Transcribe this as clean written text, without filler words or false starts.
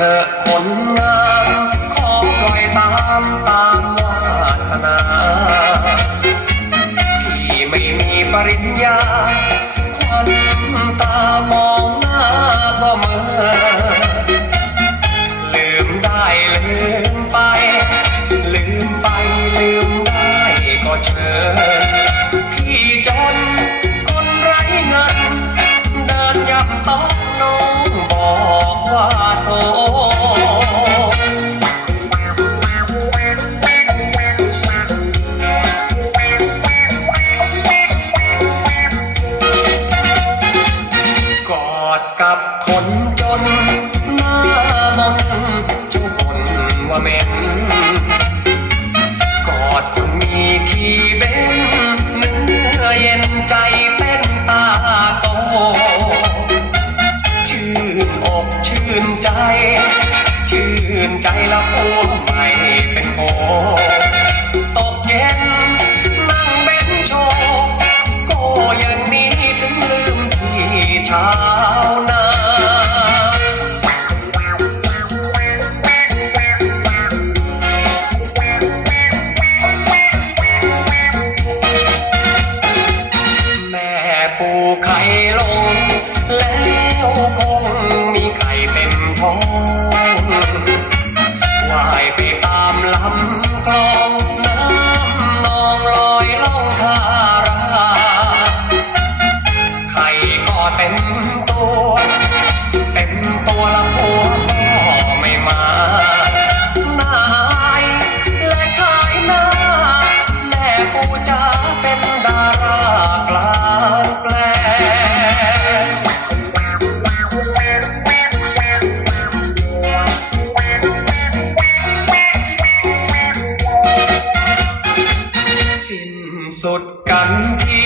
ธอคนงามขอปล่อยตามวาสนาพี่ไม่มีปริญญาควันตามองหน้าก็เมื่อลืมได้ลืมไปลืมไปลืมได้ก็เชิญพี่จนคนไร้เงินเดินย่ำต้องน้องบอกว่าโสกอดกับคนจนหน้ามนเจ้าบ่นว่าเหม็นกอดคนมีขี้เบ้นเนื้อเย็นใจเต้นตาโตชื่นอกชื่นใจชื่นใจละพวงไม่เป็นโกตกเย็นนั่งเบ้นโชว์ก็อย่างนี้ถึงลืมที่ชาวนาแม่ปูไข่ลงแล้วคงมีไข่เต็มท้องว่ายไปตามลำคลองน้ำนองลอยล่องทาราไข่ก็เต็มตัวละผัวก็ไม่มาหน้าอายและขายหน้าแม่ปูจ๋าเป็นดารากลางแปลงสิ้นสุดกันที